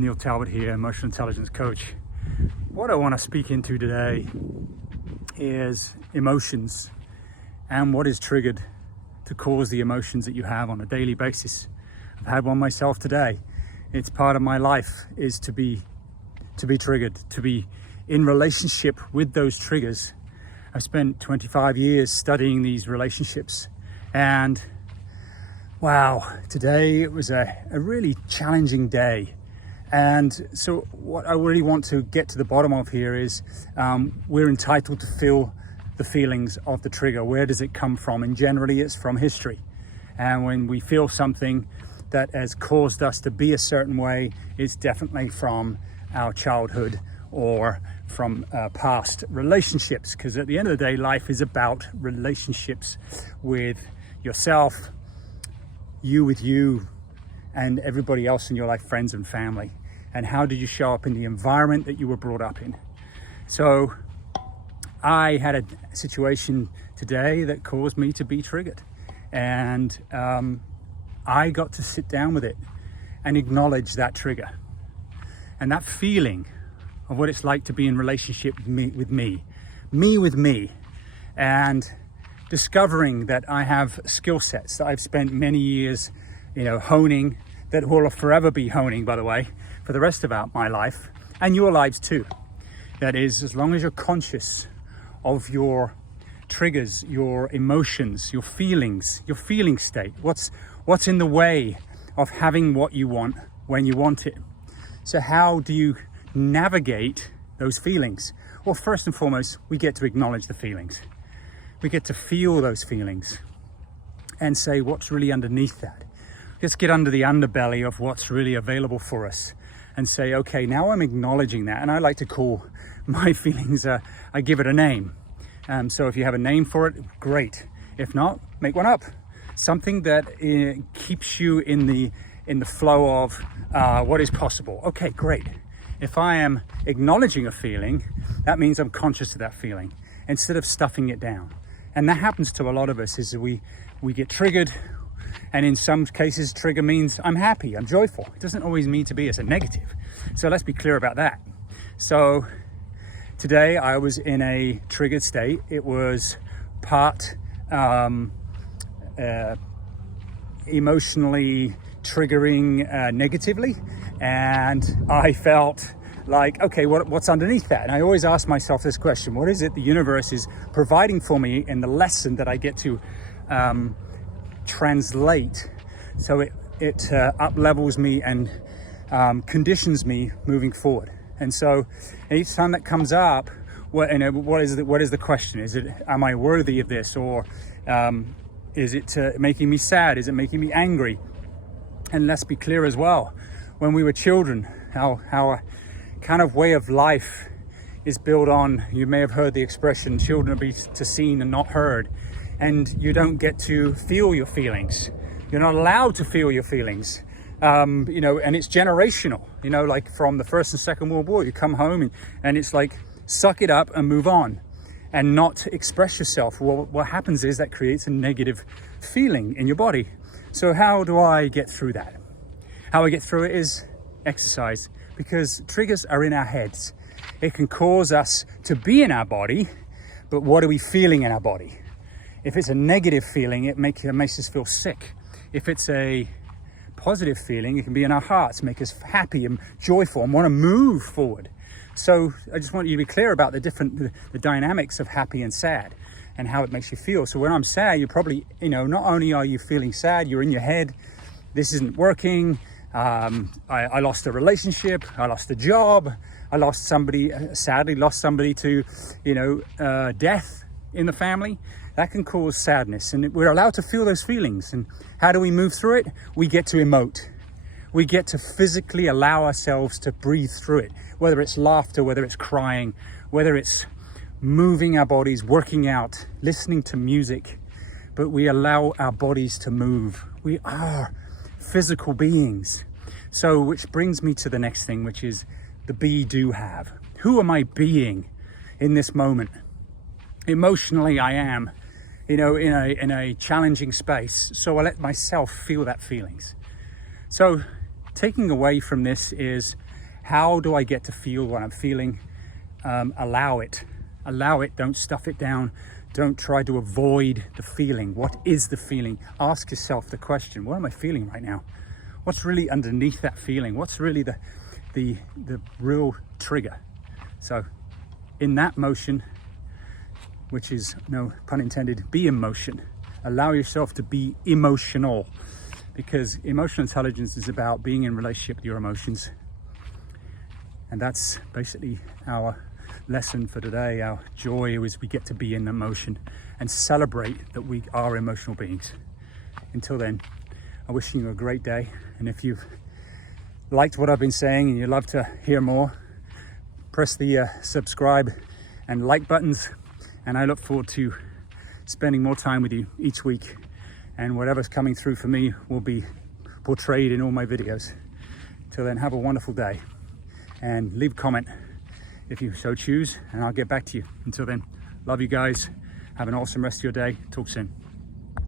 Neil Talbot here, emotional intelligence coach. What I want to speak into today is emotions and what is triggered to cause the emotions that you have on a daily basis. I've had one myself today. It's part of my life is to be triggered, to be in relationship with those triggers. I've spent 25 years studying these relationships, and wow, today it was a really challenging day. And so what I really want to get to the bottom of here is we're entitled to feel the feelings of the trigger. Where does it come from? And generally it's from history. And when we feel something that has caused us to be a certain way, it's definitely from our childhood or from past relationships. Because at the end of the day, life is about relationships with yourself, you with you, and everybody else in your life, friends and family. And how did you show up in the environment that you were brought up in? So I had a situation today that caused me to be triggered, and I got to sit down with it and acknowledge that trigger and that feeling of what it's like to be in relationship with me, and discovering that I have skill sets that I've spent many years, honing, that will forever be honing, by the way, for the rest of my life and your lives too. That is, as long as you're conscious of your triggers, your emotions, your feelings, your feeling state, what's in the way of having what you want when you want it. So how do you navigate those feelings? Well, first and foremost, we get to acknowledge the feelings. We get to feel those feelings and say, what's really underneath that? Let's get under the underbelly of what's really available for us and say, okay, now I'm acknowledging that. And I like to call my feelings, I give it a name. So if you have a name for it, great. If not, make one up. Something that keeps you in the flow of what is possible. Okay, great. If I am acknowledging a feeling, that means I'm conscious of that feeling instead of stuffing it down. And that happens to a lot of us, is we get triggered. And in some cases, trigger means I'm happy, I'm joyful. It doesn't always mean to be as a negative. So let's be clear about that. So today I was in a triggered state. It was part emotionally triggering negatively. And I felt like, okay, what's underneath that? And I always ask myself this question: what is it the universe is providing for me in the lesson that I get to translate, so it up levels me and conditions me moving forward? And so each time that comes up, what is the question? Is it, am I worthy of this? Or is it making me sad? Is it making me angry? And let's be clear as well, when we were children, our kind of way of life is built on, you may have heard the expression, children are to seen and not heard. And you don't get to feel your feelings. You're not allowed to feel your feelings. And it's generational, like from the First and Second World War, you come home and it's like, suck it up and move on and not express yourself. Well, what happens is that creates a negative feeling in your body. So how do I get through that? How I get through it is exercise, because triggers are in our heads. It can cause us to be in our body, but what are we feeling in our body? If it's a negative feeling, it makes us feel sick. If it's a positive feeling, it can be in our hearts, make us happy and joyful and want to move forward. So I just want you to be clear about the dynamics of happy and sad and how it makes you feel. So when I'm sad, you're probably, not only are you feeling sad, you're in your head, this isn't working, I lost a relationship, I lost a job, I lost somebody, sadly lost somebody to, death in the family. That can cause sadness, and we're allowed to feel those feelings. And how do we move through it? We get to emote. We get to physically allow ourselves to breathe through it, whether it's laughter, whether it's crying, whether it's moving our bodies, working out, listening to music, but we allow our bodies to move. We are physical beings. So, which brings me to the next thing, which is the be, do, have. Who am I being in this moment? Emotionally, I am, in a challenging space. So I let myself feel that feelings. So taking away from this is How do I get to feel what I'm feeling? Allow it. Allow it. Don't stuff it down. Don't try to avoid the feeling. What is the feeling? Ask yourself the question, what am I feeling right now? What's really underneath that feeling? What's really the real trigger? So in that motion, which is, no pun intended, be in motion. Allow yourself to be emotional, because emotional intelligence is about being in relationship with your emotions. And that's basically our lesson for today. Our joy is we get to be in emotion and celebrate that we are emotional beings. Until then, I'm wishing you a great day. And if you've liked what I've been saying and you'd love to hear more, press the subscribe and like buttons. And I look forward to spending more time with you each week. And whatever's coming through for me will be portrayed in all my videos. Till then, have a wonderful day. And leave a comment if you so choose, and I'll get back to you. Until then, love you guys. Have an awesome rest of your day. Talk soon.